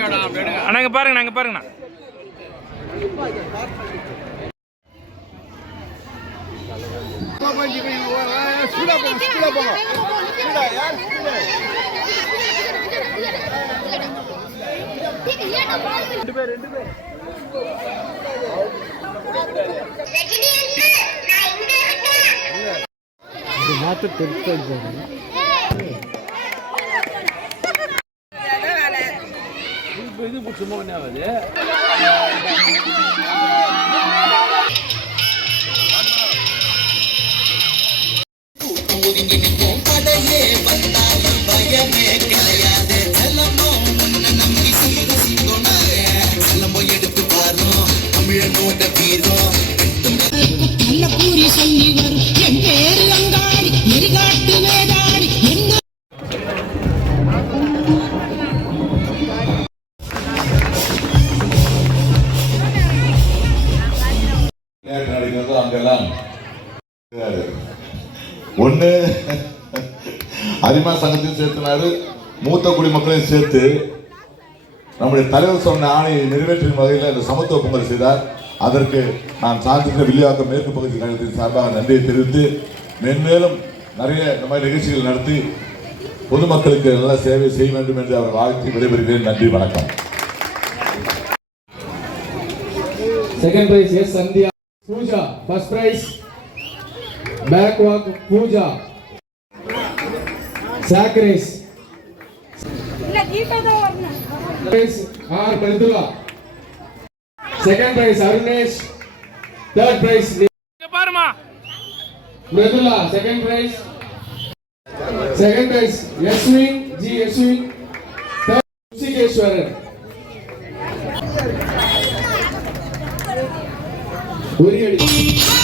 அண்ணா பாருங்கண்ணா இங்கே பாருங்கண்ணா. இது சும்மா ஆகுது. அங்கெல்லாம் ஒண்ணு அதிகமா சங்கத்தையும் சேர்த்தினாரு, மூத்த குடிமக்களையும் சேர்த்து நம்முடைய தலைவர் சொன்ன ஆணையை நிறைவேற்றும் வகையில் இந்த சமத்துவ பொங்கல் செய்தார். அதற்கு நான் சார்ந்திருக்கிற வில்லிவாக்கம் மேற்கு பகுதி கழகத்தின் சார்பாக நன்றியை தெரிவித்து மென்மேலும் நிறைய இந்த மாதிரி நிகழ்ச்சிகள் நடத்தி பொதுமக்களுக்கு நல்ல சேவை செய்ய வேண்டும் என்று அவர் வாழ்த்தி விடைபெறுகிறேன். நன்றி, வணக்கம். Second prize yes Sandhya Pooja. First prize backwalk Pooja. Sack race. Prize R Mridula. Second prize Arunesh. Third prize Mridula. Second prize Yaswin G Yaswin. Third Sikeshwaran. Very